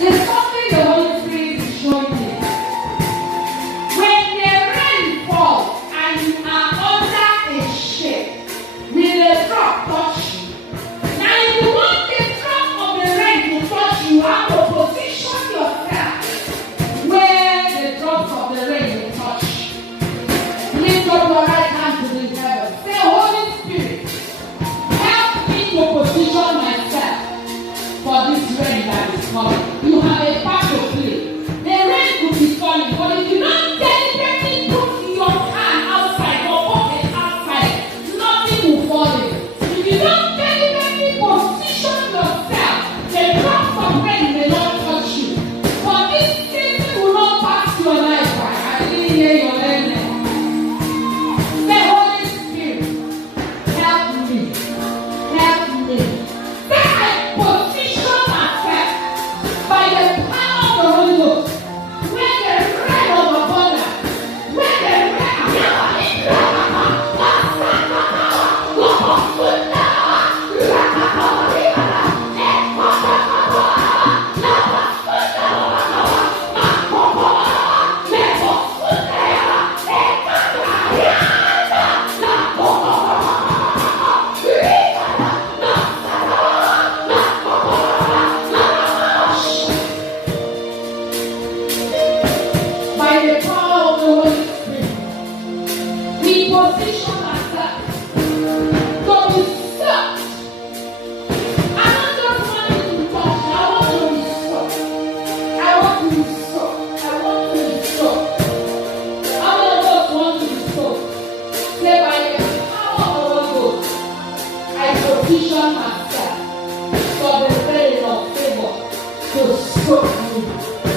There's something the Holy Spirit is showing me. When the rain falls and you are under a shade, will the drop touch you? Now, if you want the drop of the rain to touch you, you have to position yourself where the drops of the rain will touch. Lift up your right hand to the heaven. Say, Holy Spirit, help me to position myself for this rain that is coming. You have a part to play. The rain could be falling, but if you don't deliberately put your hand outside or pocket outside, nothing will fall in. If you don't deliberately position yourself, the drops of rain may not touch you. But this season will not pass your life by. I didn't hear your name. Say, Holy Spirit, help me. Help me. Say, I position myself by the power of the Holy Ghost. Where the rain of abundance, where the rain by the power of the Holy Spirit, we position ourselves to be soaked. I don't just want you to touch, I want you to be soaked. I want you to be soaked. I want you to be soaked. How many of us want to be soaked? Say, by the power of the Holy Ghost, I position myself for the rain of favor to soak me.